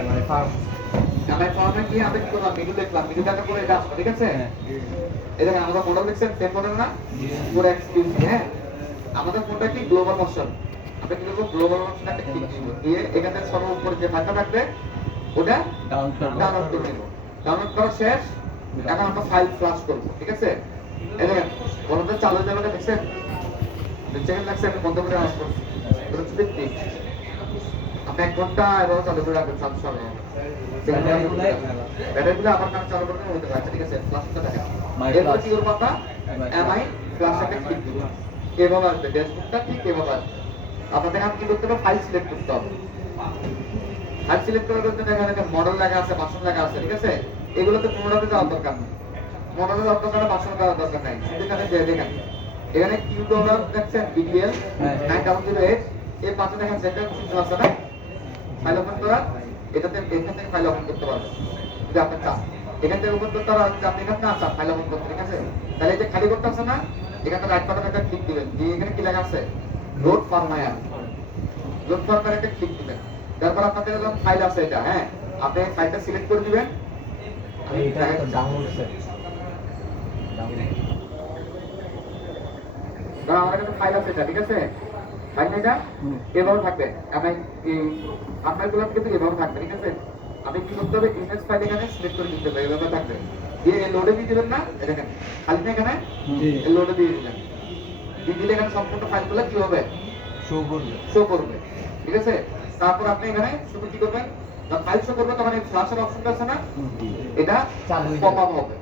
MI farm MI ফার্মে গিয়ে আমি কি করলাম, মেনু দেখলাম, মেনু দেখার পরে এটা আসলো, ঠিক আছে? এই দেখেন আমাদের মডেল দেখছেন, সেম মডেল না? পুরো এক্সকিউজ, হ্যাঁ। আমাদের ফোনটা কি গ্লোবাল মোশন, আমরা কি করবো, গ্লোবাল মোশন একটা ক্লিক দিব, দিয়ে এখানে সর্বোপরি যে ফাইলটা থাকবে ওটা ডাউনলোড করে নেব। ডাউনলোড করা শেষ, এখন আমরা ফাইল ফ্লাশ করব, ঠিক আছে? এই দেখেন বলতে চালু যাবে, দেখছেন? সেকেন্ড লাগছে, আমি বন্ধ করে আসবো, এটা হচ্ছে ঠিক। আপনি 1 ঘন্টা এভাবে চালু করে রাখবেন, চালু হবে। ব্যাটারিগুলো আবার কাজ চালু করতে হতে পারে, ঠিক আছে? ফ্লাশটা দেখেন, এরপর কি করবো আমরা, এমআই ফ্লাশটাকে ক্লিক দিব, এভাবে আসবে ড্যাশবোর্ডটা, ঠিক এভাবে আসবে। আপনাদের এখানে কি করতে হবে, ফাইল সিলেক্ট করতে হবে। ফাইল সিলেক্ট করার জন্য এখানে একটা মডেল লেখা আছে, বাসন লেখা আছে, ঠিক আছে? এগুলোতে কোনোটাতে যাওয়ার দরকার নেই, মডেলের দরকার নেই, বাসন দেওয়ার দরকার নেই, শুধু এখানে দিয়ে দেখেন, এখানে কিউ ডলার দেখছেন, বিডিএল 9008, এই পাশে দেখেন সেন্টার চিহ্ন আছে না, ফাইল ওপেন করা, এখান থেকে ফাইল ওপেন করতে পারবেন যদি আপনি চান। এখান থেকে ওপেন করতে পারবেন, আপনি এখানে না চান ফাইল ওপেন করতে, ঠিক আছে? তাহলে এই যে খালি করতে আছে না, এখানে রাইট বাটন একটা ক্লিক দিবেন, দিয়ে এখানে কি লেখা আছে, লোড ফরম্যাট, লোড ফরম্যাট একটা ক্লিক দিবেন। তারপর আপনাদের যখন ফাইল আছে এটা, হ্যাঁ, আপনি ফাইলটা সিলেক্ট করে দিবেন। আমি এটা ডাউনলোড করছি, কারণ আমার কাছে ফাইল আছে এটা, ঠিক আছে? ফাইল এটা এভাবে থাকবে, আমি এই আপনারগুলো কিন্তু এভাবে থাকবে, ঠিক আছে? আপনি কি করতে হবে, ইমেজ ফাইল এখানে সিলেক্ট করে দিতে হবে, এভাবে থাকবে, দিয়ে লোডে দিয়ে দিবেন না, দেখেন খালি না এখানে লোডে দিয়ে দিবেন, দিয়ে দিলে এখানে সম্পূর্ণ ফাইলগুলো কি হবে, শো করবে, ঠিক আছে? তারপর আপনি এখানে শুধু কি করবেন, যখন ফাইল শো করবে তখন এই ফ্ল্যাশের অপশনটা আছে না, এটা পপ আপ হবে।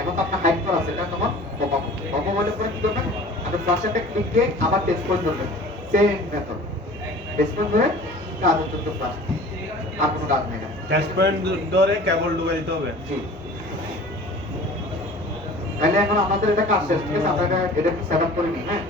এখন তো আপনার হাইড করা আছে, এটা তখন পপ আপ হবে। পপ আপ হলে পরে কি করবেন, আপনি ফ্ল্যাশটা ক্লিক দিয়ে আবার টেস্ট পয়েন্ট ধরবেন, সেম মেথড টেস্ট পয়েন্ট ধরে কাজের জন্য ফ্ল্যাশ, আর কোনো কাজ নেই। টেস্ট পয়েন্ট ধরে কেবল ঢুকে দিতে হবে। জি, তাহলে এখন আমাদের এটা কাজ শেষ, ঠিক আছে? আমরা এটা একটু সেট আপ করে নিই, হ্যাঁ।